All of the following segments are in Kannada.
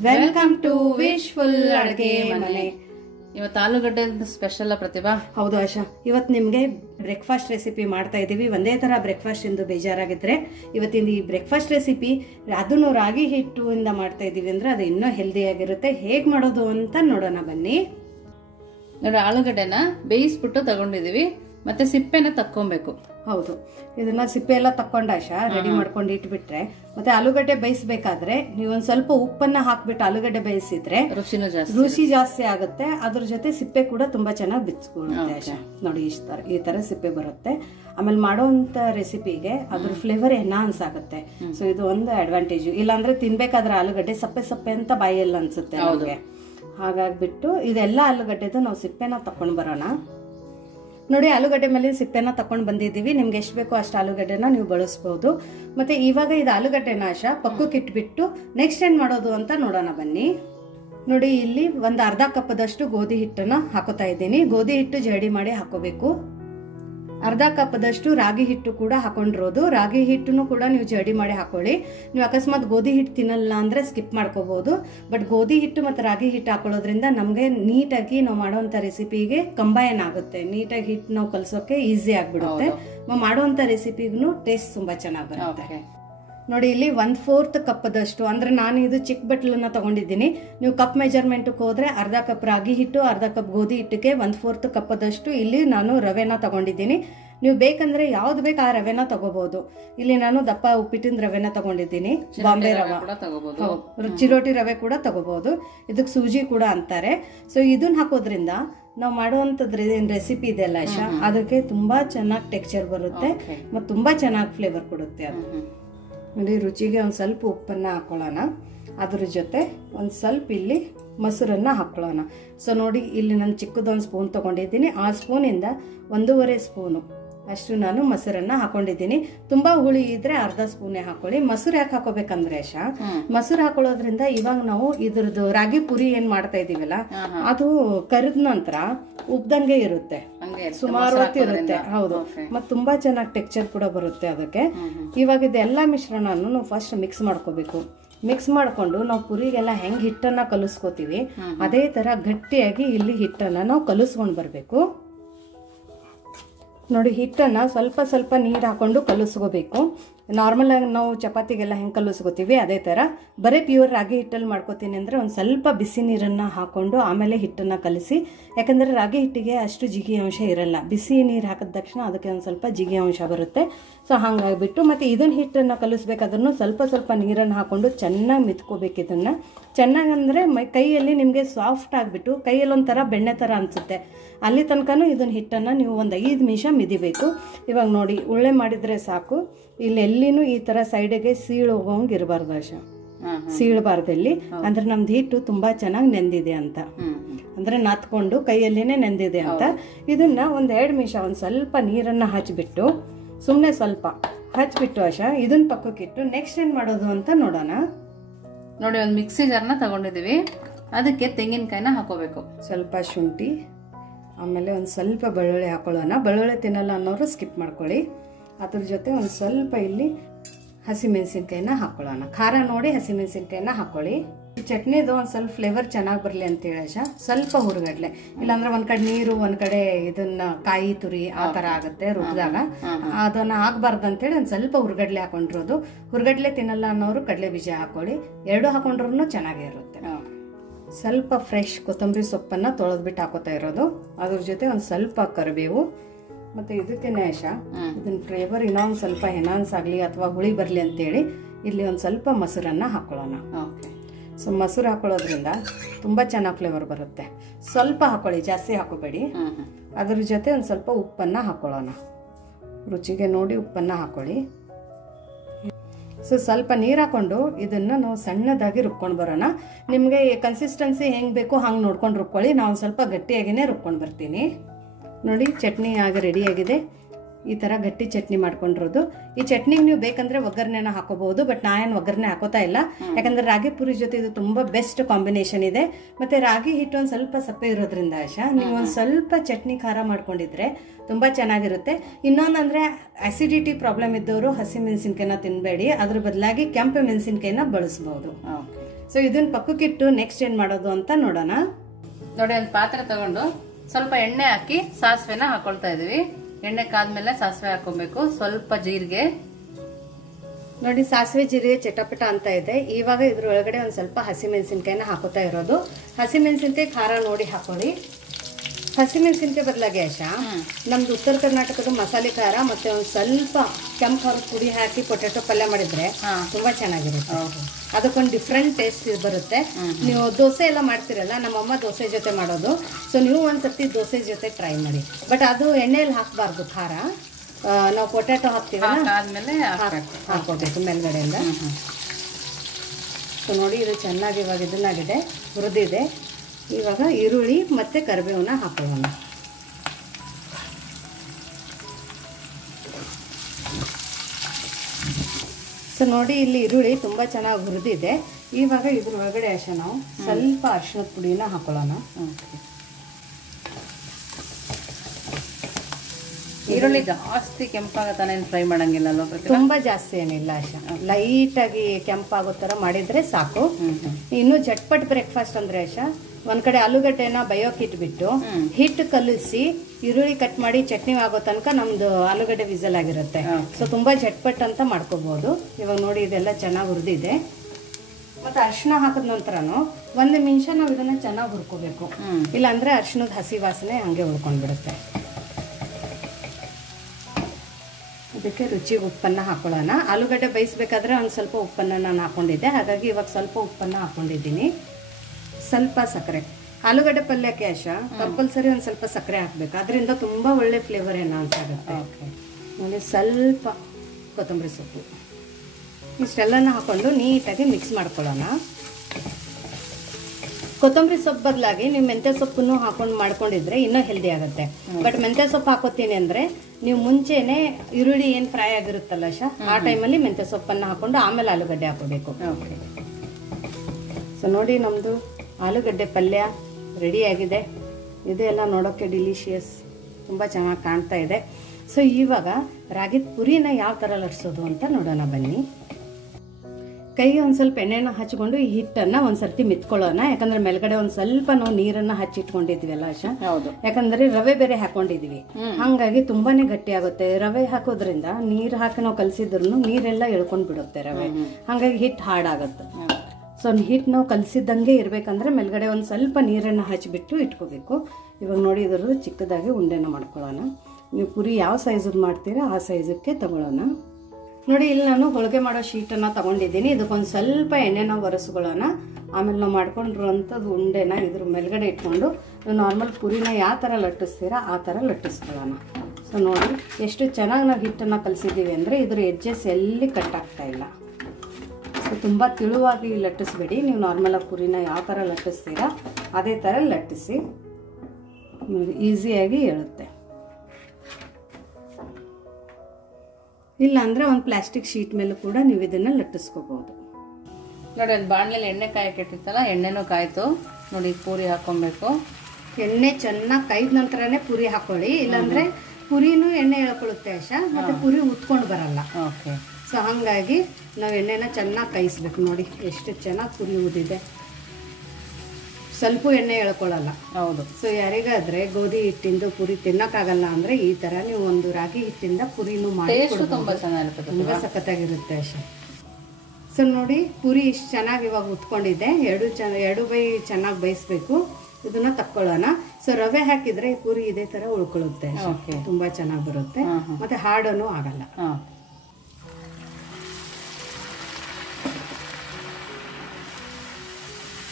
ವೆಲ್ಕಮ್ ಟು ವಿಶ್ಫುಲ್ ಅಡುಗೆ ಮನೆ. ಇವತ್ತು ಆಲೂಗಡ್ಡೆ ಸ್ಪೆಷಲ್ ಪ್ರತಿಭಾ. ಹೌದು ಆಶಾ, ಇವತ್ತು ನಿಮಗೆ ಬ್ರೇಕ್ಫಾಸ್ಟ್ ರೆಸಿಪಿ ಮಾಡ್ತಾ ಇದ್ದೀವಿ. ಒಂದೇ ಥರ ಬ್ರೇಕ್ಫಾಸ್ಟ್ ಎಂದು ಬೇಜಾರಾಗಿದ್ರೆ ಇವತ್ತಿನ ಈ ಬ್ರೇಕ್ಫಾಸ್ಟ್ ರೆಸಿಪಿ ಅದನ್ನು ರಾಗಿ ಹಿಟ್ಟಿಂದ ಮಾಡ್ತಾ ಇದ್ದೀವಿ ಅಂದ್ರೆ ಅದು ಇನ್ನೂ ಹೆಲ್ದಿಯಾಗಿರುತ್ತೆ. ಹೇಗೆ ಮಾಡೋದು ಅಂತ ನೋಡೋಣ ಬನ್ನಿ. ನೋಡಿ, ಆಲೂಗಡ್ಡೆನ ಬೇಯಿಸ್ಬಿಟ್ಟು ತಗೊಂಡಿದೀವಿ, ಮತ್ತೆ ಸಿಪ್ಪೆನ ತಕ್ಕೊಬೇಕು. ಹೌದು, ಇದನ್ನ ಸಿಪ್ಪೆ ಎಲ್ಲ ತಕ್ಕೊಂಡ ಆಶಾ ರೆಡಿ ಮಾಡ್ಕೊಂಡು ಇಟ್ಬಿಟ್ರೆ, ಮತ್ತೆ ಆಲೂಗಡ್ಡೆ ಬೇಯಿಸಬೇಕಾದ್ರೆ ನೀವೊಂದ್ ಸ್ವಲ್ಪ ಉಪ್ಪನ್ನ ಹಾಕ್ಬಿಟ್ಟು ಆಲೂಗಡ್ಡೆ ಬೇಯಿಸಿದ್ರೆ ರುಚಿ ಜಾಸ್ತಿ ಆಗುತ್ತೆ. ಅದ್ರ ಜೊತೆ ಸಿಪ್ಪೆ ಕೂಡ ತುಂಬಾ ಚೆನ್ನಾಗಿ ಬಿಚ್ಕೊಳ್ಳುತ್ತೆ ಆಶಾ. ನೋಡಿ, ಈ ತರ ಸಿಪ್ಪೆ ಬರುತ್ತೆ. ಆಮೇಲೆ ಮಾಡೋಂತ ರೆಸಿಪಿಗೆ ಅದ್ರ ಫ್ಲೇವರ್ ಎನ್ಹಾನ್ಸ್ ಆಗುತ್ತೆ. ಸೊ ಇದು ಒಂದು ಅಡ್ವಾಂಟೇಜ್. ಇಲ್ಲಾಂದ್ರೆ ತಿನ್ಬೇಕಾದ್ರೆ ಆಲೂಗಡ್ಡೆ ಸಪ್ಪೆ ಸಪ್ಪೆ ಅಂತ ಬಾಯಲ್ಲಿ ಅನ್ಸುತ್ತೆ ನಮಗೆ. ಹಾಗಾಗ್ಬಿಟ್ಟು ಇದೆಲ್ಲ ಆಲೂಗಡ್ಡೆದು ನಾವು ಸಿಪ್ಪೆನ ತಕೊಂಡ್ ಬರೋಣ. ನೋಡಿ, ಆಲೂಗಡ್ಡೆ ಮೇಲೆ ಸಿಪ್ಪೆನ ತಕೊಂಡ್ ಬಂದಿದ್ದೀವಿ. ನಿಮ್ಗೆ ಎಷ್ಟು ಬೇಕೋ ಅಷ್ಟು ಆಲೂಗಡ್ಡೆನ ನೀವು ಬಳಸಬಹುದು. ಮತ್ತೆ ಇವಾಗ ಇದು ಆಲೂಗಡ್ಡೆನ ಆಶಾ ಪಕ್ಕಕ್ಕೆ ಇಟ್ಬಿಟ್ಟು ನೆಕ್ಸ್ಟ್ ಏನ್ ಮಾಡೋದು ಅಂತ ನೋಡೋಣ ಬನ್ನಿ. ನೋಡಿ, ಇಲ್ಲಿ ಒಂದು ಅರ್ಧ ಕಪ್ಪದಷ್ಟು ಗೋಧಿ ಹಿಟ್ಟನ್ನ ಹಾಕೋತಾ ಇದ್ದೀನಿ. ಗೋಧಿ ಹಿಟ್ಟು ಜಡಿ ಮಾಡಿ ಹಾಕೋಬೇಕು. ಅರ್ಧ ಕಪ್ಪದಷ್ಟು ರಾಗಿ ಹಿಟ್ಟು ಕೂಡ ಹಾಕೊಂಡಿರೋದು. ರಾಗಿ ಹಿಟ್ಟನ್ನು ಕೂಡ ನೀವು ಜಡಿ ಮಾಡಿ ಹಾಕೊಳ್ಳಿ. ನೀವು ಅಕಸ್ಮಾತ್ ಗೋಧಿ ಹಿಟ್ಟು ತಿನ್ನಲ್ಲ ಅಂದ್ರೆ ಸ್ಕಿಪ್ ಮಾಡ್ಕೋಬಹುದು. ಬಟ್ ಗೋಧಿ ಹಿಟ್ಟು ಮತ್ತೆ ರಾಗಿ ಹಿಟ್ಟು ಹಾಕೊಳ್ಳೋದ್ರಿಂದ ನಮ್ಗೆ ನೀಟಾಗಿ ನಾವು ಮಾಡೋಂತ ರೆಸಿಪಿಗೆ ಕಂಬೈನ್ ಆಗುತ್ತೆ. ನೀಟಾಗಿ ಹಿಟ್ಟು ನಾವು ಕಲ್ಸೋಕೆ ಈಸಿ ಆಗ್ಬಿಡುತ್ತೆ. ಮಾಡುವಂತ ರೆಸಿಪಿಗೂ ಟೇಸ್ಟ್ ತುಂಬಾ ಚೆನ್ನಾಗಿ ಬರುತ್ತೆ. ನೋಡಿ, ಇಲ್ಲಿ 1/4 ಕಪ್ಪದಷ್ಟು, ಅಂದ್ರೆ ನಾನು ಇದು ಚಿಕ್ಕ ಬಟ್ಲನ್ನ ತಗೊಂಡಿದ್ದೀನಿ. ನೀವು ಕಪ್ ಮೆಜರ್ಮೆಂಟ್ ಹೋದ್ರೆ ಅರ್ಧ ಕಪ್ ರಾಗಿ ಹಿಟ್ಟು, ಅರ್ಧ ಕಪ್ ಗೋಧಿ ಹಿಟ್ಟಿಗೆ 1/4 ಕಪ್ಪದಷ್ಟು ಇಲ್ಲಿ ನಾನು ರವೆನ ತಗೊಂಡಿದ್ದೀನಿ. ನೀವು ಬೇಕಂದ್ರೆ ಯಾವ್ದು ಬೇಕು ಆ ರವೆನ ತಗೋಬಹುದು. ಇಲ್ಲಿ ನಾನು ದಪ್ಪ ಉಪ್ಪಿಟ್ಟಿನ ರವೆನ ತಗೊಂಡಿದ್ದೀನಿ. ಬಾಂಬೆ ರವೆ, ಚಿರೋಟಿ ರವೆ ಕೂಡ ತಗೋಬಹುದು. ಇದಕ್ಕೆ ಸೂಜಿ ಕೂಡ ಅಂತಾರೆ. ಸೊ ಇದನ್ನ ಹಾಕೋದ್ರಿಂದ ನಾವು ಮಾಡುವಂತದ್ದು ರೆಸಿಪಿ ಇದೆಲ್ಲ ಆಶಾ, ಅದಕ್ಕೆ ತುಂಬಾ ಚೆನ್ನಾಗಿ ಟೆಕ್ಸ್ಚರ್ ಬರುತ್ತೆ ಮತ್ತೆ ತುಂಬಾ ಚೆನ್ನಾಗಿ ಫ್ಲೇವರ್ ಕೊಡುತ್ತೆ ಅದು. ನೋಡಿ, ರುಚಿಗೆ ಒಂದು ಸ್ವಲ್ಪ ಉಪ್ಪನ್ನ ಹಾಕೊಳ್ಳೋಣ. ಅದ್ರ ಜೊತೆ ಒಂದು ಸ್ವಲ್ಪ ಇಲ್ಲಿ ಮೊಸರನ್ನ ಹಾಕೊಳ್ಳೋಣ. ಸೊ ನೋಡಿ, ಇಲ್ಲಿ ನಾನು ಚಿಕ್ಕದೊಂದು ಸ್ಪೂನ್ ತಗೊಂಡಿದ್ದೀನಿ. ಆ ಸ್ಪೂನಿಂದ 1.5 ಸ್ಪೂನು ಅಷ್ಟು ನಾನು ಮೊಸರನ್ನ ಹಾಕೊಂಡಿದ್ದೀನಿ. ತುಂಬಾ ಹುಳಿ ಇದ್ರೆ ಅರ್ಧ ಸ್ಪೂನೇ ಹಾಕೊಳ್ಳಿ. ಮೊಸರು ಯಾಕೆ ಹಾಕೋಬೇಕಂದ್ರೆ ಆಶಾ, ಮೊಸರು ಹಾಕೊಳ್ಳೋದ್ರಿಂದ ಇವಾಗ ನಾವು ಇದ್ರದ್ದು ರಾಗಿ ಪುರಿ ಏನ್ ಮಾಡ್ತಾ ಇದೀವಲ್ಲ, ಅದು ಕರಿದ ನಂತರ ಉಬ್ದಂಗೆ ಇರುತ್ತೆ, ಸುಮಾರು ಹೊತ್ತು ಇರುತ್ತೆ. ಹೌದು, ಮತ್ತೆ ತುಂಬಾ ಚೆನ್ನಾಗಿ ಟೆಕ್ಸ್ಚರ್ ಕೂಡ ಬರುತ್ತೆ ಅದಕ್ಕೆ. ಇವಾಗ ಇದೆಲ್ಲ ಮಿಶ್ರಣವನ್ನು ನಾವು ಫಸ್ಟ್ ಮಿಕ್ಸ್ ಮಾಡ್ಕೋಬೇಕು. ಮಿಕ್ಸ್ ಮಾಡ್ಕೊಂಡು ನಾವು ಪುರಿಗೆಲ್ಲ ಹೆಂಗ್ ಹಿಟ್ಟನ್ನ ಕಲಿಸ್ಕೋತೀವಿ ಅದೇ ತರ ಗಟ್ಟಿಯಾಗಿ ಇಲ್ಲಿ ಹಿಟ್ಟನ್ನ ನಾವು ಕಲಿಸ್ಕೊಂಡ್ ಬರ್ಬೇಕು. ನೋಡಿ, ಹಿಟ್ಟನ್ನ ಸ್ವಲ್ಪ ಸ್ವಲ್ಪ ನೀರು ಹಾಕೊಂಡು ಕಲಿಸ್ಕೋಬೇಕು. ನಾರ್ಮಲ್ ಆಗಿ ನಾವು ಚಪಾತಿಗೆಲ್ಲ ಹೆಂಗೆ ಕಲಿಸ್ಕೋತೀವಿ ಅದೇ ಥರ. ಬರೀ ಪ್ಯೂರ್ ರಾಗಿ ಹಿಟ್ಟಲ್ಲಿ ಮಾಡ್ಕೋತೀನಿ ಅಂದರೆ ಒಂದು ಸ್ವಲ್ಪ ಬಿಸಿ ನೀರನ್ನು ಹಾಕೊಂಡು ಆಮೇಲೆ ಹಿಟ್ಟನ್ನು ಕಲಿಸಿ. ಯಾಕಂದರೆ ರಾಗಿ ಹಿಟ್ಟಿಗೆ ಅಷ್ಟು ಜಿಗಿ ಅಂಶ ಇರಲ್ಲ. ಬಿಸಿ ನೀರು ಹಾಕಿದ ತಕ್ಷಣ ಅದಕ್ಕೆ ಒಂದು ಸ್ವಲ್ಪ ಜಿಗಿ ಅಂಶ ಬರುತ್ತೆ. ಸೊ ಹಾಗಾಗಿಬಿಟ್ಟು ಮತ್ತು ಇದನ್ನ ಹಿಟ್ಟನ್ನು ಕಲಿಸ್ಬೇಕಾದ್ರೂ ಸ್ವಲ್ಪ ಸ್ವಲ್ಪ ನೀರನ್ನು ಹಾಕೊಂಡು ಚೆನ್ನಾಗಿ ಮಿತ್ಕೋಬೇಕು. ಇದನ್ನು ಚೆನ್ನಾಗಿ ಅಂದರೆ ಕೈಯಲ್ಲಿ ನಿಮಗೆ ಸಾಫ್ಟ್ ಆಗಿಬಿಟ್ಟು ಕೈಯಲ್ಲಿ ಒಂಥರ ಬೆಣ್ಣೆ ಥರ ಅನಿಸುತ್ತೆ. ಅಲ್ಲಿ ತನಕನೂ ಇದನ್ನ ಹಿಟ್ಟನ್ನು ನೀವು ಒಂದು 5 ನಿಮಿಷ ಮಿದಿಬೇಕು. ಇವಾಗ ನೋಡಿ, ಉಳ್ಳೆ ಮಾಡಿದರೆ ಸಾಕು. ಇಲ್ಲೆಲ್ಲಿನೂ ಈ ಥರ ಸೈಡಿಗೆ ಸೀಳು ಹೋಗಂಗೆ ಇರಬಾರ್ದು ಆಶಾ, ಸೀಳಬಾರ್ದಲ್ಲಿ. ಅಂದ್ರೆ ನಮ್ದು ಹಿಟ್ಟು ತುಂಬಾ ಚೆನ್ನಾಗಿ ನೆಂದಿದೆ ಅಂತ, ಅಂದ್ರೆ ನಾತ್ಕೊಂಡು ಕೈಯಲ್ಲಿನೇ ನೆಂದಿದೆ ಅಂತ. ಇದನ್ನ ಒಂದ್ 2 ನಿಮಿಷ ಒಂದ್ ಸ್ವಲ್ಪ ನೀರನ್ನ ಹಚ್ಬಿಟ್ಟು, ಸುಮ್ಮನೆ ಸ್ವಲ್ಪ ಹಚ್ಬಿಟ್ಟು ಆಶಾ ಇದನ್ನ ಪಕ್ಕಕ್ಕಿಟ್ಟು ನೆಕ್ಸ್ಟ್ ಏನ್ ಮಾಡೋದು ಅಂತ ನೋಡೋಣ. ನೋಡಿ, ಒಂದು ಮಿಕ್ಸಿ ಜಾರ್ನ ತಗೊಂಡಿದೀವಿ. ಅದಕ್ಕೆ ತೆಂಗಿನಕಾಯಿನ ಹಾಕೋಬೇಕು. ಸ್ವಲ್ಪ ಶುಂಠಿ, ಆಮೇಲೆ ಒಂದು ಸ್ವಲ್ಪ ಬೆಳ್ಳುಳ್ಳಿ ಹಾಕೊಳ್ಳೋಣ. ಬೆಳ್ಳುಳ್ಳಿ ತಿನ್ನಲ್ಲ ಅನ್ನೋರು ಸ್ಕಿಪ್ ಮಾಡ್ಕೊಳ್ಳಿ. ಅದ್ರ ಜೊತೆ ಒಂದು ಸ್ವಲ್ಪ ಇಲ್ಲಿ ಹಸಿಮೆಣಸಿನ್ಕಾಯಿನ ಹಾಕೊಳ್ಳೋಣ. ಖಾರ ನೋಡಿ ಹಸಿಮೆಣಸಿನ್ಕಾಯಿನ ಹಾಕೊಳ್ಳಿ. ಈ ಚಟ್ನಿದು ಒಂದು ಸ್ವಲ್ಪ ಫ್ಲೇವರ್ ಚೆನ್ನಾಗಿ ಬರಲಿ ಅಂತೇಳಿ ಆಶಾ ಸ್ವಲ್ಪ ಹುರ್ಗಡ್ಲೆ, ಇಲ್ಲಾಂದ್ರೆ ಒಂದ್ ಕಡೆ ನೀರು ಒಂದ್ ಕಡೆ ಇದನ್ನ ಕಾಯಿ ತುರಿ ಆ ತರ ಆಗುತ್ತೆ ರುಬ್ಬಿದಾಗ. ಅದನ್ನ ಆಗ್ಬಾರ್ದು ಅಂತೇಳಿ ಒಂದ್ ಸ್ವಲ್ಪ ಹುರ್ಗಡ್ಲೆ ಹಾಕೊಂಡಿರೋದು. ಹುರ್ಗಡ್ಲೆ ತಿನ್ನಲ್ಲ ಅನ್ನೋರು ಕಡಲೆ ಬೀಜ ಹಾಕೊಳ್ಳಿ. 2 ಹಾಕೊಂಡ್ರು ಚೆನ್ನಾಗೇ ಇರುತ್ತೆ. ಸ್ವಲ್ಪ ಫ್ರೆಶ್ ಕೊತ್ತಂಬರಿ ಸೊಪ್ಪನ್ನ ತೊಳೆದ್ಬಿಟ್ಟು ಹಾಕೋತಾ ಇರೋದು. ಅದ್ರ ಜೊತೆ ಒಂದು ಸ್ವಲ್ಪ ಕರಿಬೇವು. ಮತ್ತೆ ಇದಕ್ಕೇನೆ ಆಶಾ, ಇದನ್ನ ಫ್ಲೇವರ್ ಇನ್ನೊಂದು ಸ್ವಲ್ಪ ಎನ್ಹಾನ್ಸ್ ಆಗಲಿ ಅಥವಾ ಹುಳಿ ಬರಲಿ ಅಂತೇಳಿ ಇಲ್ಲಿ ಒಂದು ಸ್ವಲ್ಪ ಮೊಸರನ್ನ ಹಾಕೊಳ್ಳೋಣ. ಸೊ ಮೊಸರು ಹಾಕೊಳ್ಳೋದ್ರಿಂದ ತುಂಬಾ ಚೆನ್ನಾಗಿ ಫ್ಲೇವರ್ ಬರುತ್ತೆ. ಸ್ವಲ್ಪ ಹಾಕೊಳ್ಳಿ, ಜಾಸ್ತಿ ಹಾಕೋಬೇಡಿ. ಅದ್ರ ಜೊತೆ ಒಂದು ಸ್ವಲ್ಪ ಉಪ್ಪನ್ನ ಹಾಕೊಳ್ಳೋಣ. ರುಚಿಗೆ ನೋಡಿ ಉಪ್ಪನ್ನ ಹಾಕೊಳ್ಳಿ. ಸೊ ಸ್ವಲ್ಪ ನೀರು ಹಾಕೊಂಡು ಇದನ್ನ ನಾವು ಸಣ್ಣದಾಗಿ ರುಬ್ಕೊಂಡು ಬರೋಣ. ನಿಮಗೆ ಕನ್ಸಿಸ್ಟೆನ್ಸಿ ಹೆಂಗ್ ಬೇಕೋ ಹಂಗೆ ನೋಡ್ಕೊಂಡು ರುಬ್ಕೊಳ್ಳಿ. ನಾವು ಸ್ವಲ್ಪ ಗಟ್ಟಿಯಾಗಿನೇ ರುಬ್ಕೊಂಡು ಬರ್ತೀನಿ. ನೋಡಿ, ಚಟ್ನಿ ಆಗಿ ರೆಡಿಯಾಗಿದೆ. ಈ ತರ ಗಟ್ಟಿ ಚಟ್ನಿ ಮಾಡ್ಕೊಂಡಿರೋದು. ಈ ಚಟ್ನಿಗೆ ನೀವು ಬೇಕಂದ್ರೆ ಒಗ್ಗರಣೆನ ಹಾಕೋಬಹುದು. ಬಟ್ ನಾನೇನು ಒಗ್ಗರಣೆ ಹಾಕೋತಾ ಇಲ್ಲ, ಯಾಕಂದ್ರೆ ರಾಗಿ ಪುರಿ ಜೊತೆ ಇದು ತುಂಬಾ ಬೆಸ್ಟ್ ಕಾಂಬಿನೇಷನ್ ಇದೆ. ಮತ್ತೆ ರಾಗಿ ಹಿಟ್ಟು ಒಂದ್ ಸ್ವಲ್ಪ ಸಪ್ಪೆ ಇರೋದ್ರಿಂದ ಆಶಾ, ನೀವು ಒಂದ್ ಸ್ವಲ್ಪ ಚಟ್ನಿ ಖಾರ ಮಾಡ್ಕೊಂಡಿದ್ರೆ ತುಂಬಾ ಚೆನ್ನಾಗಿರುತ್ತೆ. ಇನ್ನೊಂದಂದ್ರೆ ಅಸಿಡಿಟಿ ಪ್ರಾಬ್ಲಮ್ ಇದ್ದವರು ಹಸಿ ಮೆಣಸಿನ್ಕಾಯಿನ ತಿನ್ಬೇಡಿ, ಅದ್ರ ಬದಲಾಗಿ ಕೆಂಪು ಮೆಣಸಿನ್ಕಾಯಿನ ಬಳಸಬಹುದು. ಸೊ ಇದನ್ನ ಪಕ್ಕಕ್ಕಿಟ್ಟು ನೆಕ್ಸ್ಟ್ ಏನ್ ಮಾಡೋದು ಅಂತ ನೋಡೋಣ. ನೋಡಿ, ಒಂದು ಪಾತ್ರೆ ತಗೊಂಡು ಸ್ವಲ್ಪ ಎಣ್ಣೆ ಹಾಕಿ ಸಾಸಿವೆನ ಹಾಕೊಳ್ತಾ ಇದೀವಿ. ಎಣ್ಣೆ ಕಾದ್ಮೇಲೆ ಸಾಸಿವೆ ಹಾಕೊಬೇಕು, ಸ್ವಲ್ಪ ಜೀರಿಗೆ. ನೋಡಿ, ಸಾಸಿವೆ ಜೀರಿಗೆ ಚಟಪಟ ಅಂತ ಇದೆ. ಇವಾಗ ಇದ್ರ ಒಳಗಡೆ ಒಂದ್ ಸ್ವಲ್ಪ ಹಸಿಮೆಣಸಿನ್ಕಾಯಿನ ಹಾಕೋತಾ ಇರೋದು. ಹಸಿಮೆಣಸಿನ್ಕಾಯಿ ಖಾರ ನೋಡಿ ಹಾಕೊಳ್ಳಿ. ಹಸಿಮೆಣಸಿನ್ಕಾಯಿ ಬದಲಾಗಿ ಆಶಾ, ನಮ್ದು ಉತ್ತರ ಕರ್ನಾಟಕದ ಮಸಾಲೆ ಖಾರ ಮತ್ತೆ ಒಂದ್ ಸ್ವಲ್ಪ ಕೆಂಪು ಖಾರದ ಪುಡಿ ಹಾಕಿ ಪೊಟೆಟೊ ಪಲ್ಯ ಮಾಡಿದ್ರೆ ತುಂಬಾ ಚೆನ್ನಾಗಿರುತ್ತೆ. ಅದಕ್ಕೊಂದು ಡಿಫ್ರೆಂಟ್ ಟೇಸ್ಟ್ ಬರುತ್ತೆ. ನೀವು ದೋಸೆ ಎಲ್ಲ ಮಾಡ್ತಿರಲ್ಲ, ನಮ್ಮಮ್ಮ ದೋಸೆ ಜೊತೆ ಮಾಡೋದು. ಸೊ ನೀವು ಒಂದ್ಸತಿ ದೋಸೆ ಜೊತೆ ಟ್ರೈ ಮಾಡಿ. ಬಟ್ ಅದು ಎಣ್ಣೆಯಲ್ಲಿ ಹಾಕಬಾರ್ದು ಖಾರ. ನಾವು ಪೊಟ್ಯಾಟೊ ಹಾಕ್ತೀವಲ್ಲ ಆದ್ಮೇಲೆ ಹಾಕೋಬೇಕು ಮೇಲ್ಗಡೆಯಿಂದ. ಸೊ ನೋಡಿ, ಇದು ಚೆನ್ನಾಗಿ ಇವಾಗ ಇದನ್ನಾಗಿದೆ, ಹುರಿದಿದೆ. ಇವಾಗ ಈರುಳ್ಳಿ ಮತ್ತೆ ಕರಿಬೇವನ್ನ ಹಾಕೊಳ್ಳೋಣ. ಸೊ ನೋಡಿ, ಇಲ್ಲಿ ಈರುಳ್ಳಿ ತುಂಬಾ ಚೆನ್ನಾಗಿ ಹುರಿದಿದೆ. ಇವಾಗ ಇದ್ರ ಒಳಗಡೆ ಆಶಾ ನಾವು ಸ್ವಲ್ಪ ಅರಿಶಿಣದ ಪುಡಿನ ಹಾಕೊಳ್ಳೋಣ. ಈರುಳ್ಳಿ ಜಾಸ್ತಿ ಕೆಂಪಾಗತ್ತಾನೆ, ಫ್ರೈ ಮಾಡಂಗಿಲ್ಲ ಅಲ್ವಾ? ತುಂಬಾ ಜಾಸ್ತಿ ಏನಿಲ್ಲ ಆಶಾ, ಲೈಟ್ ಆಗಿ ಕೆಂಪಾಗೋ ತರ ಮಾಡಿದ್ರೆ ಸಾಕು. ಇನ್ನು ಜಟ್ಪಟ್ ಬ್ರೇಕ್ಫಾಸ್ಟ್ ಅಂದ್ರೆ ಆಶಾ, ಒಂದ್ ಕಡೆ ಆಲೂಗಡ್ಡೆನ ಬಯೋಕ್ ಇಟ್ಬಿಟ್ಟು ಹಿಟ್ಟು ಕಲಿಸಿ ಈರುಳ್ಳಿ ಕಟ್ ಮಾಡಿ ಚಟ್ನಿ ಆಗೋ ತನಕ ನಮ್ದು ಆಲೂಗಡ್ಡೆ ವಿಸಲ್ ಆಗಿರುತ್ತೆ. ಸೊ ತುಂಬಾ ಜಟ್ಪಟ್ ಅಂತ ಮಾಡ್ಕೋಬಹುದು. ಇವಾಗ ನೋಡಿ, ಇದೆಲ್ಲ ಚೆನ್ನಾಗಿ ಹುರಿದಿದೆ. ಮತ್ತೆ ಅರಿಶಿನ ಹಾಕಿದ ನಂತರನು 1 ನಿಮಿಷ ನಾವು ಇದನ್ನ ಚೆನ್ನಾಗಿ ಹುರ್ಕೋಬೇಕು. ಇಲ್ಲಾಂದ್ರೆ ಅರಿಶಿನದ ಹಸಿ ವಾಸನೆ ಹಂಗೆ ಉಳ್ಕೊಂಡ್ಬಿಡುತ್ತೆ. ಇದಕ್ಕೆ ರುಚಿ ಉಪ್ಪನ್ನ ಹಾಕೊಳ್ಳೋಣ. ಆಲೂಗಡ್ಡೆ ಬೇಯಿಸ್ಬೇಕಾದ್ರೆ ಒಂದು ಸ್ವಲ್ಪ ಉಪ್ಪನ್ನ ನಾನು ಹಾಕೊಂಡಿದ್ದೆ, ಹಾಗಾಗಿ ಇವಾಗ ಸ್ವಲ್ಪ ಉಪ್ಪನ್ನ ಹಾಕೊಂಡಿದ್ದೀನಿ. ಸ್ವಲ್ಪ ಸಕ್ಕರೆ. ಆಲೂಗಡ್ಡೆ ಪಲ್ಯಕ್ಕೆ ಆಶಾ ಕಂಪಲ್ಸರಿ ಒಂದು ಸ್ವಲ್ಪ ಸಕ್ಕರೆ ಹಾಕ್ಬೇಕು, ಅದರಿಂದ ತುಂಬಾ ಒಳ್ಳೆ ಫ್ಲೇವರ್ ಎನ್ಹಾನ್ಸ್ ಆಗುತ್ತೆ. ನೋಡಿ, ಸ್ವಲ್ಪ ಕೊತ್ತಂಬರಿ ಸೊಪ್ಪು, ಇಷ್ಟೆಲ್ಲನ ಹಾಕೊಂಡು ನೀಟಾಗಿ ಮಿಕ್ಸ್ ಮಾಡ್ಕೊಳ್ಳೋಣ. ಕೊತ್ತಂಬರಿ ಸೊಪ್ಪು ಬದಲಾಗಿ ನೀವು ಮೆಂತ್ಯ ಸೊಪ್ಪನ್ನು ಹಾಕೊಂಡು ಮಾಡ್ಕೊಂಡಿದ್ರೆ ಇನ್ನೂ ಹೆಲ್ದಿ ಆಗುತ್ತೆ. ಬಟ್ ಮೆಂತ್ಯ ಸೊಪ್ಪು ಹಾಕೋತೀನಿ ಅಂದ್ರೆ ನೀವು ಮುಂಚೆನೆ ಈರುಳ್ಳಿ ಏನ್ ಫ್ರೈ ಆಗಿರುತ್ತಲ್ಲ ಆಶಾ, ಆ ಟೈಮಲ್ಲಿ ಮೆಂತ್ಯ ಸೊಪ್ಪನ್ನು ಹಾಕೊಂಡು ಆಮೇಲೆ ಆಲೂಗಡ್ಡೆ ಹಾಕೋಬೇಕು. ಸೊ ನೋಡಿ, ನಮ್ದು ಆಲೂಗಡ್ಡೆ ಪಲ್ಯ ರೆಡಿ ಆಗಿದೆ. ಇದೆಲ್ಲ ನೋಡೋಕೆ ಡಿಲಿಷಿಯಸ್, ತುಂಬಾ ಚೆನ್ನಾಗಿ ಕಾಣ್ತಾ ಇದೆ. ಸೊ ಇವಾಗ ರಾಗಿ ಪುರಿನ ಯಾವ ತರ ಲಟ್ಸೋದು ಅಂತ ನೋಡೋಣ ಬನ್ನಿ. ಕೈಗೆ ಒಂದ್ ಸ್ವಲ್ಪ ಎಣ್ಣೆನ ಹಚ್ಕೊಂಡು ಈ ಹಿಟ್ಟನ್ನ ಒಂದ್ಸರ್ತಿ ಮಿತ್ಕೊಳ್ಳೋಣ. ಯಾಕಂದ್ರೆ ಮೇಲ್ಗಡೆ ಒಂದ್ ಸ್ವಲ್ಪ ನಾವು ನೀರನ್ನ ಹಚ್ಚಿಟ್ಕೊಂಡಿದ್ವಿಲ್ಲ ಆಶಾ, ಯಾಕಂದ್ರೆ ರವೆ ಬೇರೆ ಹಾಕೊಂಡಿದೀವಿ, ಹಂಗಾಗಿ ತುಂಬಾನೇ ಗಟ್ಟಿ ಆಗುತ್ತೆ. ರವೆ ಹಾಕೋದ್ರಿಂದ ನೀರ್ ಹಾಕಿ ನಾವು ಕಲ್ಸಿದ್ರು ನೀರೆಲ್ಲ ಎಳ್ಕೊಂಡ್ ಬಿಡುತ್ತೆ ರವೆ, ಹಂಗಾಗಿ ಹಿಟ್ಟು ಹಾಡಾಗತ್ತೆ. ಸೊ ಹಿಟ್ಟು ನಾವು ಕಲಸಿದ್ದಂಗೆ ಇರ್ಬೇಕಂದ್ರೆ ಮೇಲ್ಗಡೆ ಒಂದ್ ಸ್ವಲ್ಪ ನೀರನ್ನ ಹಚ್ಚಿಬಿಟ್ಟು ಇಟ್ಕೋಬೇಕು. ಇವಾಗ ನೋಡಿ, ಇದರದ್ದು ಚಿಕ್ಕದಾಗಿ ಉಂಡೆನ ಮಾಡ್ಕೊಳ್ಳೋಣ. ನೀವು ಪುರಿ ಯಾವ ಸೈಜ್ ಮಾಡ್ತೀರಾ ಆ ಸೈಜಕ್ಕೆ ತಗೊಳ್ಳೋಣ. ನೋಡಿ, ಇಲ್ಲಿ ನಾನು ಹೋಳಿಗೆ ಮಾಡೋ ಶೀಟನ್ನು ತಗೊಂಡಿದ್ದೀನಿ. ಇದಕ್ಕೊಂದು ಸ್ವಲ್ಪ ಎಣ್ಣೆನ ಒರೆಸ್ಕೊಳ್ಳೋಣ. ಆಮೇಲೆ ನಾವು ಮಾಡ್ಕೊಂಡಿರುವಂಥದ್ದು ಉಂಡೆನ ಇದ್ರ ಮೇಲ್ಗಡೆ ಇಟ್ಕೊಂಡು ನಾರ್ಮಲ್ ಪುರಿನ ಯಾವ ಥರ ಲಟ್ಟಿಸ್ತೀರಾ ಆ ಥರ ಲಟ್ಟಿಸ್ಕೊಳ್ಳೋಣ. ಸೊ ನೋಡಿ, ಎಷ್ಟು ಚೆನ್ನಾಗಿ ನಾವು ಹಿಟ್ಟನ್ನು ಕಲಿಸಿದ್ದೀವಿ ಅಂದರೆ ಇದ್ರ ಎಡ್ಜಸ್ ಎಲ್ಲಿ ಕಟ್ ಆಗ್ತಾ ಇಲ್ಲ. ಸೊ ತುಂಬ ತಿಳುವಾಗಿ ಲಟ್ಟಿಸ್ಬೇಡಿ. ನೀವು ನಾರ್ಮಲಾಗಿ ಪುರಿನ ಯಾವ ಥರ ಲಟ್ಟಿಸ್ತೀರಾ ಅದೇ ಥರ ಲಟ್ಟಿಸಿ, ನೋಡಿ ಈಸಿಯಾಗಿ ಹೇಳುತ್ತೆ. ಇಲ್ಲ ಅಂದ್ರೆ ಒಂದು ಪ್ಲಾಸ್ಟಿಕ್ ಶೀಟ್ ಮೇಲೆ ಕೂಡ ನೀವು ಇದನ್ನ ಲಟ್ಟಿಸ್ಕೋಬಹುದು. ನೋಡಿ, ಒಂದು ಬಾಣಲೆಯಲ್ಲಿ ಎಣ್ಣೆ ಕಾಯಕ್ಕೆ ಇಟ್ಟಿತ್ತಲ್ಲ, ಎಣ್ಣೆನೂ ಕಾಯ್ತು. ನೋಡಿ, ಪೂರಿ ಹಾಕೊಬೇಕು. ಎಣ್ಣೆ ಚೆನ್ನಾಗಿ ಕಾಯ್ದ ನಂತರನೇ ಪುರಿ ಹಾಕೊಳ್ಳಿ, ಇಲ್ಲಾಂದ್ರೆ ಪುರಿನೂ ಎಣ್ಣೆ ಎಳ್ಕೊಳ್ಳುತ್ತೆ ಆಶಾ, ಮತ್ತೆ ಪುರಿ ಉತ್ಕೊಂಡು ಬರಲ್ಲ. ಓಕೆ. ಸೊ ಹಂಗಾಗಿ ನಾವು ಎಣ್ಣೆನ ಚೆನ್ನಾಗಿ ಕಾಯಿಸ್ಬೇಕು. ನೋಡಿ ಎಷ್ಟು ಚೆನ್ನಾಗಿ ಪುರಿ ಉದಿದೆ, ಸ್ವಲ್ಪ ಎಣ್ಣೆ ಎಳ್ಕೊಳ್ಳಲ್ಲ. ಹೌದು. ಸೊ ಯಾರಿಗಾದ್ರೆ ಗೋಧಿ ಹಿಟ್ಟಿಂದ ಪುರಿ ತಿನ್ನಕ್ಕಾಗಲ್ಲ ಅಂದ್ರೆ ಈ ತರ ನೀವು ಒಂದು ರಾಗಿ ಹಿಟ್ಟಿಂದ ಪುರಿನೂ ಮಾಡಿ ತುಂಬಾ ಚೆನ್ನಾಗಿರುತ್ತೆ, ತುಂಬಾ ಸಖತ್ತಾಗಿರುತ್ತೆ ಆಶಾ. ಸೊ ನೋಡಿ, ಪುರಿ ಇಷ್ಟು ಚೆನ್ನಾಗಿ ಇವಾಗ ಉತ್ಕೊಂಡಿದೆ. ಎರಡು ಬೈ ಚೆನ್ನಾಗಿ ಬೇಯಿಸ್ಬೇಕು. ಇದನ್ನ ತಕ್ಕೊಳ್ಳೋಣ. ಸೊ ರವೆ ಹಾಕಿದ್ರೆ ಪುರಿ ಇದೇ ತರ ಉಳ್ಕೊಳ್ಳುತ್ತೆ, ತುಂಬಾ ಚೆನ್ನಾಗಿ ಬರುತ್ತೆ, ಮತ್ತೆ ಹಾರ್ಡನು ಆಗಲ್ಲ.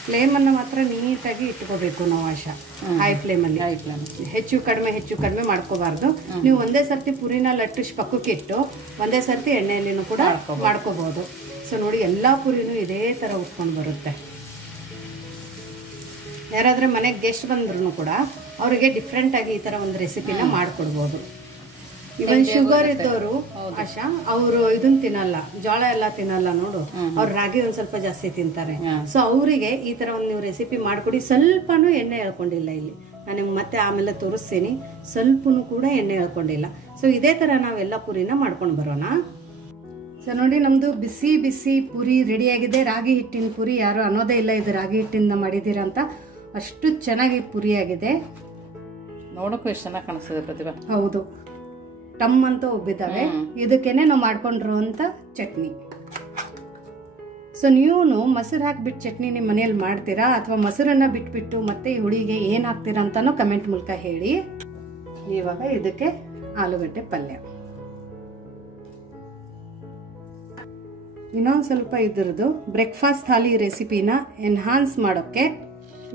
ಫ್ಲೇಮ್ ಅನ್ನ ಮಾತ್ರ ನೀಟಾಗಿ ಇಟ್ಕೋಬೇಕು ನಾವು ಆಶಾ, ಹೈ ಫ್ಲೇಮ್ ಅಲ್ಲಿ. ಹೆಚ್ಚು ಕಡಿಮೆ ಮಾಡ್ಕೋಬಾರ್ದು. ನೀವು ಒಂದೇ ಸರ್ತಿ ಪುರಿನ ಲಟ್ಟಿಸಿ ಪಕ್ಕಕ್ಕೆ ಇಟ್ಟು ಒಂದೇ ಸರ್ತಿ ಎಣ್ಣೆಯಲ್ಲಿನೂ ಕೂಡ ಮಾಡ್ಕೋಬಹುದು. ಸೊ ನೋಡಿ, ಎಲ್ಲಾ ಪುರಿನೂ ಇದೇ ತರ ಉಟ್ಕೊಂಡು ಬರುತ್ತೆ. ಯಾರಾದ್ರೆ ಮನೆಗೆ ಗೆಸ್ಟ್ ಬಂದ್ರು ಕೂಡ ಅವರಿಗೆ ಡಿಫ್ರೆಂಟ್ ಆಗಿ ಈ ತರ ಒಂದು ರೆಸಿಪಿನ ಮಾಡ್ಕೊಡ್ಬೋದು. ಇವನ್ ಶುಗರ್ ಇದ್ದವರು ಆಶಾ, ಅವರು ಇದನ್ನ ತಿನ್ನಲ್ಲ, ಜೋಳ ಎಲ್ಲ ತಿನ್ನಲ್ಲ ನೋಡು, ಅವ್ರು ರಾಗಿ ಒಂದ್ ಸ್ವಲ್ಪ ಜಾಸ್ತಿ ತಿಂತಾರೆ. ಸೊ ಅವರಿಗೆ ಈ ತರ ಒಂದು ನೀವು ರೆಸಿಪಿ ಮಾಡ್ಕೊಡಿ. ಸ್ವಲ್ಪನೂ ಎಣ್ಣೆ ಎಳ್ಕೊಂಡಿಲ್ಲ ಇಲ್ಲಿ, ನಾನು ನಿಮ್ಗೆ ಮತ್ತೆ ಆಮೇಲೆ ತೋರಿಸ್ತೀನಿ. ಸ್ವಲ್ಪನೂ ಕೂಡ ಎಣ್ಣೆ ಎಳ್ಕೊಂಡಿಲ್ಲ. ಸೊ ಇದೇ ತರ ನಾವೆಲ್ಲ ಪುರಿನ ಮಾಡ್ಕೊಂಡು ಬರೋಣ. ಸೊ ನೋಡಿ ನಮ್ದು ಬಿಸಿ ಬಿಸಿ ಪೂರಿ ರೆಡಿ ಆಗಿದೆ. ರಾಗಿ ಹಿಟ್ಟಿನ ಪೂರಿ, ಯಾರು ಅನ್ನೋದೇ ಇಲ್ಲ ಇದು ರಾಗಿ ಹಿಟ್ಟಿಂದ ಮಾಡಿದ್ದೀರಾ ಅಂತ. ಅಷ್ಟು ಚೆನ್ನಾಗಿ ಪೂರಿ ಆಗಿದೆ. ನೋಡೋಕ್ಕೂ ಎಷ್ಟು ಚೆನ್ನಾಗಿ ಕಾಣಿಸ್ತದೆ ಪ್ರತಿಭಾ. ಹೌದು, ಟಮ್ ಅಂತ ಉಬ್ಬಿದ್ದಾವೆ. ಇದಕ್ಕೇನೆ ನಾವು ಮಾಡ್ಕೊಂಡಿರುವಂತ ಚಟ್ನಿ. ಸೊ ನೀವು ಮೊಸರು ಹಾಕ್ಬಿಟ್ಟು ಚಟ್ನಿ ನಿಮ್ಮ ಮನೇಲಿ ಮಾಡ್ತೀರಾ ಅಥವಾ ಮೊಸರನ್ನ ಬಿಟ್ಬಿಟ್ಟು ಮತ್ತೆ ಈ ಹುಳಿಗೆ ಏನ್ ಹಾಕ್ತೀರಾ ಅಂತಾನು ಕಮೆಂಟ್ ಮೂಲಕ ಹೇಳಿ. ಇವಾಗ ಇದಕ್ಕೆ ಆಲೂಗಡ್ಡೆ ಪಲ್ಯ. ಇನ್ನೊಂದು ಸ್ವಲ್ಪ ಇದ್ರದ್ದು ಬ್ರೇಕ್ಫಾಸ್ಟ್ ಥಾಲಿ ರೆಸಿಪಿನ ಎನ್ಹಾನ್ಸ್ ಮಾಡೋಕ್ಕೆ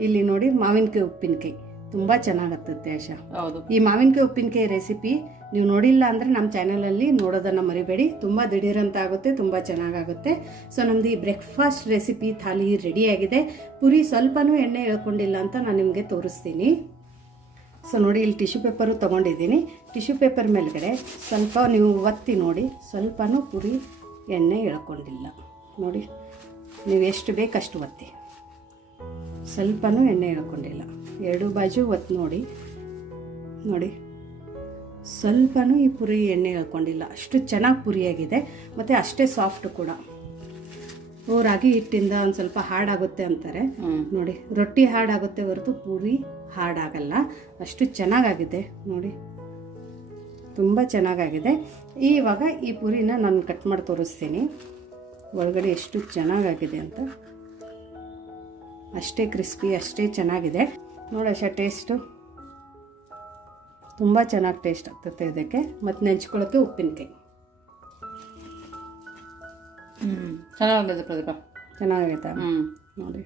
ಇಲ್ಲಿ ನೋಡಿ ಮಾವಿನಕಾಯಿ ಉಪ್ಪಿನಕಾಯಿ ತುಂಬಾ ಚೆನ್ನಾಗತ್ತೆ ಆಶಾ. ಈ ಮಾವಿನಕಾಯಿ ಉಪ್ಪಿನಕಾಯಿ ರೆಸಿಪಿ ನೀವು ನೋಡಿಲ್ಲ ಅಂದ್ರೆ ನಮ್ಮ ಚಾನೆಲಲ್ಲಿ ನೋಡೋದನ್ನ ಮರಿಬೇಡಿ. ತುಂಬಾ ದಿಢೀರಂತ ಆಗುತ್ತೆ, ತುಂಬಾ ಚೆನ್ನಾಗಾಗುತ್ತೆ. ಸೊ ನಮ್ದು ಈ ಬ್ರೇಕ್ಫಾಸ್ಟ್ ರೆಸಿಪಿ ಥಾಲಿ ರೆಡಿ ಆಗಿದೆ. ಪುರಿ ಸ್ವಲ್ಪನೂ ಎಣ್ಣೆ ಎಳ್ಕೊಂಡಿಲ್ಲ ಅಂತ ನಾನು ನಿಮಗೆ ತೋರಿಸ್ತೀನಿ. ಸೊ ನೋಡಿ, ಇಲ್ಲಿ ಟಿಶ್ಯೂ ಪೇಪರು ತೊಗೊಂಡಿದ್ದೀನಿ. ಟಿಶ್ಯೂ ಪೇಪರ್ ಮೇಲ್ಗಡೆ ಸ್ವಲ್ಪ ನೀವು ಒತ್ತಿ ನೋಡಿ, ಸ್ವಲ್ಪನೂ ಪುರಿ ಎಣ್ಣೆ ಎಳ್ಕೊಂಡಿಲ್ಲ ನೋಡಿ. ನೀವು ಎಷ್ಟು ಬೇಕಷ್ಟು ಒತ್ತಿ, ಸ್ವಲ್ಪನೂ ಎಣ್ಣೆ ಎಳ್ಕೊಂಡಿಲ್ಲ. ಎರಡು ಬಾಜು ಒತ್ತು ನೋಡಿ. ನೋಡಿ, ಸ್ವಲ್ಪನೂ ಈ ಪುರಿ ಎಣ್ಣೆ ಎಳ್ಕೊಂಡಿಲ್ಲ. ಅಷ್ಟು ಚೆನ್ನಾಗಿ ಪುರಿಯಾಗಿದೆ ಮತ್ತು ಅಷ್ಟೇ ಸಾಫ್ಟ್ ಕೂಡ. ರಾಗಿ ಹಿಟ್ಟಿಂದ ಒಂದು ಸ್ವಲ್ಪ ಹಾಡಾಗುತ್ತೆ ಅಂತಾರೆ ನೋಡಿ. ರೊಟ್ಟಿ ಹಾಡಾಗುತ್ತೆ ಹೊರತು ಪೂರಿ ಹಾಡಾಗಲ್ಲ. ಅಷ್ಟು ಚೆನ್ನಾಗಾಗಿದೆ ನೋಡಿ, ತುಂಬ ಚೆನ್ನಾಗಾಗಿದೆ. ಇವಾಗ ಈ ಪೂರಿನ ನಾನು ಕಟ್ ಮಾಡಿ ತೋರಿಸ್ತೀನಿ ಒಳಗಡೆ ಎಷ್ಟು ಚೆನ್ನಾಗಾಗಿದೆ ಅಂತ. ಅಷ್ಟೇ ಕ್ರಿಸ್ಪಿ, ಅಷ್ಟೇ ಚೆನ್ನಾಗಿದೆ ನೋಡಿ. ಅಷ್ಟೇ ಟೇಸ್ಟು ತುಂಬ ಚೆನ್ನಾಗಿ ಟೇಸ್ಟ್ ಆಗ್ತದೆ ಇದಕ್ಕೆ. ಮತ್ತು ನೆಂಚ್ಕೊಳ್ಳೋಕ್ಕೆ ಉಪ್ಪಿನಕಾಯಿ ಚೆನ್ನಾಗಿದೆ ಪ್ರತಿಭಾ. ಚೆನ್ನಾಗೈತಾ ನೋಡಿ,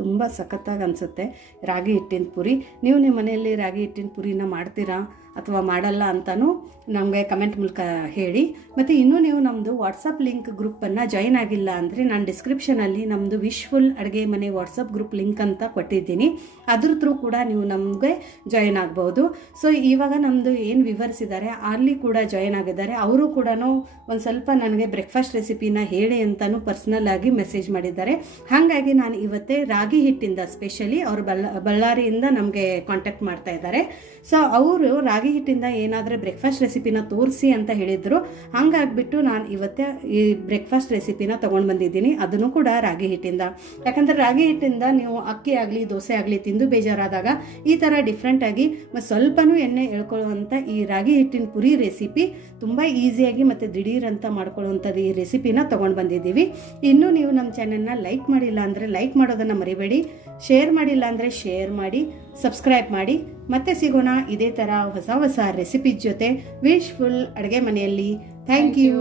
ತುಂಬ ಸಖತ್ತಾಗಿ ಅನಿಸುತ್ತೆ ರಾಗಿ ಹಿಟ್ಟಿನ ಪುರಿ. ನೀವು ನಿಮ್ಮ ಮನೆಯಲ್ಲಿ ರಾಗಿ ಹಿಟ್ಟಿನ ಪುರಿನ ಮಾಡ್ತೀರಾ ಅಥವಾ ಮಾಡಲ್ಲ ಅಂತಲೂ ನಮಗೆ ಕಮೆಂಟ್ ಮೂಲಕ ಹೇಳಿ. ಮತ್ತು ಇನ್ನೂ ನೀವು ನಮ್ಮದು ವಾಟ್ಸಪ್ ಲಿಂಕ್ ಗ್ರೂಪನ್ನು ಜಾಯಿನ್ ಆಗಿಲ್ಲ ಅಂದರೆ ನಾನು ಡಿಸ್ಕ್ರಿಪ್ಷನಲ್ಲಿ ನಮ್ಮದು ವಿಶ್ಫುಲ್ ಅಡುಗೆ ಮನೆ ವಾಟ್ಸಪ್ ಗ್ರೂಪ್ ಲಿಂಕ್ ಅಂತ ಕೊಟ್ಟಿದ್ದೀನಿ. ಅದ್ರ ಥ್ರೂ ಕೂಡ ನೀವು ನಮಗೆ ಜಾಯಿನ್ ಆಗ್ಬೋದು. ಸೊ ಇವಾಗ ನಮ್ಮದು ಏನು ವಿವರಿಸಿದ್ದಾರೆ ಅಲ್ಲಿ ಕೂಡ ಜಾಯಿನ್ ಆಗಿದ್ದಾರೆ. ಅವರು ಕೂಡ ಒಂದು ಸ್ವಲ್ಪ ನನಗೆ ಬ್ರೇಕ್ಫಾಸ್ಟ್ ರೆಸಿಪಿನ ಹೇಳಿ ಅಂತಲೂ ಪರ್ಸ್ನಲ್ ಆಗಿ ಮೆಸೇಜ್ ಮಾಡಿದ್ದಾರೆ. ಹಾಗಾಗಿ ನಾನು ಇವತ್ತೇ ರಾಗಿ ಹಿಟ್ಟಿಂದ ಸ್ಪೆಷಲಿ ಅವರು ಬಳ್ಳಾರಿಯಿಂದ ನಮಗೆ ಕಾಂಟ್ಯಾಕ್ಟ್ ಮಾಡ್ತಾ ಇದ್ದಾರೆ. ಸೊ ಅವರು ರಾಗಿ ಹಿಟ್ಟಿಂದ ಏನಾದರೂ ಬ್ರೇಕ್ಫಾಸ್ಟ್ ರೆಸಿಪಿನ ತೋರಿಸಿ ಅಂತ ಹೇಳಿದ್ರು. ಹಾಗಾಗ್ಬಿಟ್ಟು ನಾನು ಇವತ್ತೇ ಈ ಬ್ರೇಕ್ಫಾಸ್ಟ್ ರೆಸಿಪಿನ ತೊಗೊಂಡು ಬಂದಿದ್ದೀನಿ, ಅದನ್ನು ಕೂಡ ರಾಗಿ ಹಿಟ್ಟಿಂದ. ಯಾಕಂದರೆ ರಾಗಿ ಹಿಟ್ಟಿಂದ ನೀವು ಅಕ್ಕಿ ಆಗಲಿ ದೋಸೆ ಆಗಲಿ ತಿಂದು ಬೇಜಾರಾದಾಗ ಈ ಥರ ಡಿಫ್ರೆಂಟಾಗಿ ಮತ್ತು ಸ್ವಲ್ಪನೂ ಎಣ್ಣೆ ಎಳ್ಕೊಳ್ಳುವಂಥ ಈ ರಾಗಿ ಹಿಟ್ಟಿನ ಪುರಿ ರೆಸಿಪಿ ತುಂಬ ಈಸಿಯಾಗಿ ಮತ್ತು ದಿಢೀರಂತ ಮಾಡ್ಕೊಳ್ಳುವಂಥದ್ದು ಈ ರೆಸಿಪಿನ ತೊಗೊಂಡು ಬಂದಿದ್ದೀವಿ. ಇನ್ನೂ ನೀವು ನಮ್ಮ ಚಾನೆಲ್ನ ಲೈಕ್ ಮಾಡಿಲ್ಲ ಅಂದರೆ ಲೈಕ್ ಮಾಡೋದನ್ನು ಮರಿಬೇಡಿ. ಶೇರ್ ಮಾಡಿಲ್ಲ ಅಂದರೆ ಶೇರ್ ಮಾಡಿ, ಸಬ್ಸ್ಕ್ರೈಬ್ ಮಾಡಿ. ಮತ್ತೆ ಸಿಗೋಣ ಇದೇ ಥರ ಹೊಸ ಹೊಸ ರೆಸಿಪಿ ಜೊತೆ ವಿಶ್ಫುಲ್ ಅಡುಗೆ ಮನೆಯಲ್ಲಿ. Thank you.